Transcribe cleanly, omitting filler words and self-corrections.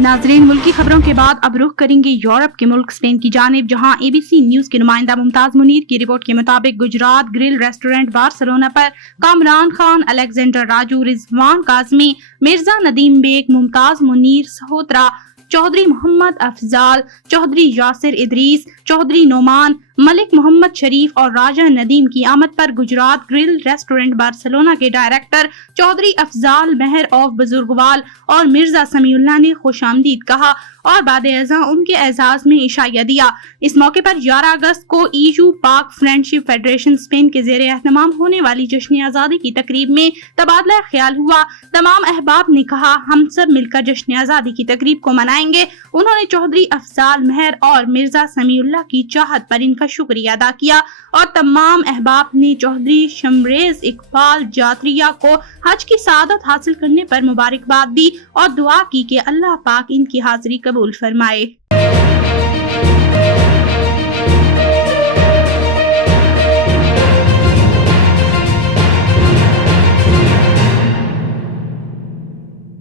नाज़रीन, मुल्की खबरों के बाद अब रुख करेंगे यूरोप के मुल्क स्पेन की जानिब, जहां ABC न्यूज के नुमाइंदा मुमताज मुनीर की रिपोर्ट के मुताबिक गुजरात ग्रिल रेस्टोरेंट बार्सिलोना पर कामरान खान, अलेक्जेंडर राजू, रिजवान काजमी, मिर्जा नदीम बेग, मुमताज मुनीर सहोत्रा, चौधरी मोहम्मद अफजाल, चौधरी यासिर इदरीस, चौधरी नोमान, मलिक मोहम्मद शरीफ और राजा नदीम की आमद पर गुजरात ग्रिल रेस्टोरेंट बार्सिलोना के director Chaudhary Afzal Mahar of बुजुर्गवाल और मिर्जा समीउल्लाह ने खुशामदीद कहा और बाद-ए-अज़ां उनके एजाज में इशाया दिया। इस मौके पर 11 अगस्त को EU पाक फ्रेंडशिप फेडरेशन स्पेन के ज़ेरे एहतमाम होने वाली जश्न आज़ादी की तकरीब में तबादला ख्याल हुआ। तमाम अहबाब ने कहा, हम सब मिलकर जश्न आज़ादी की तकरीब को मनाएंगे। उन्होंने चौधरी अफजाल महर और मिर्जा समीउल्लाह की चाहत पर इनका शुक्रिया अदा किया और तमाम अहबाब ने चौधरी शमरेज इकबाल जात्रिया को हज की सादत हासिल करने पर मुबारकबाद दी और दुआ की कि अल्लाह पाक इनकी हाजिरी कबूल फरमाए।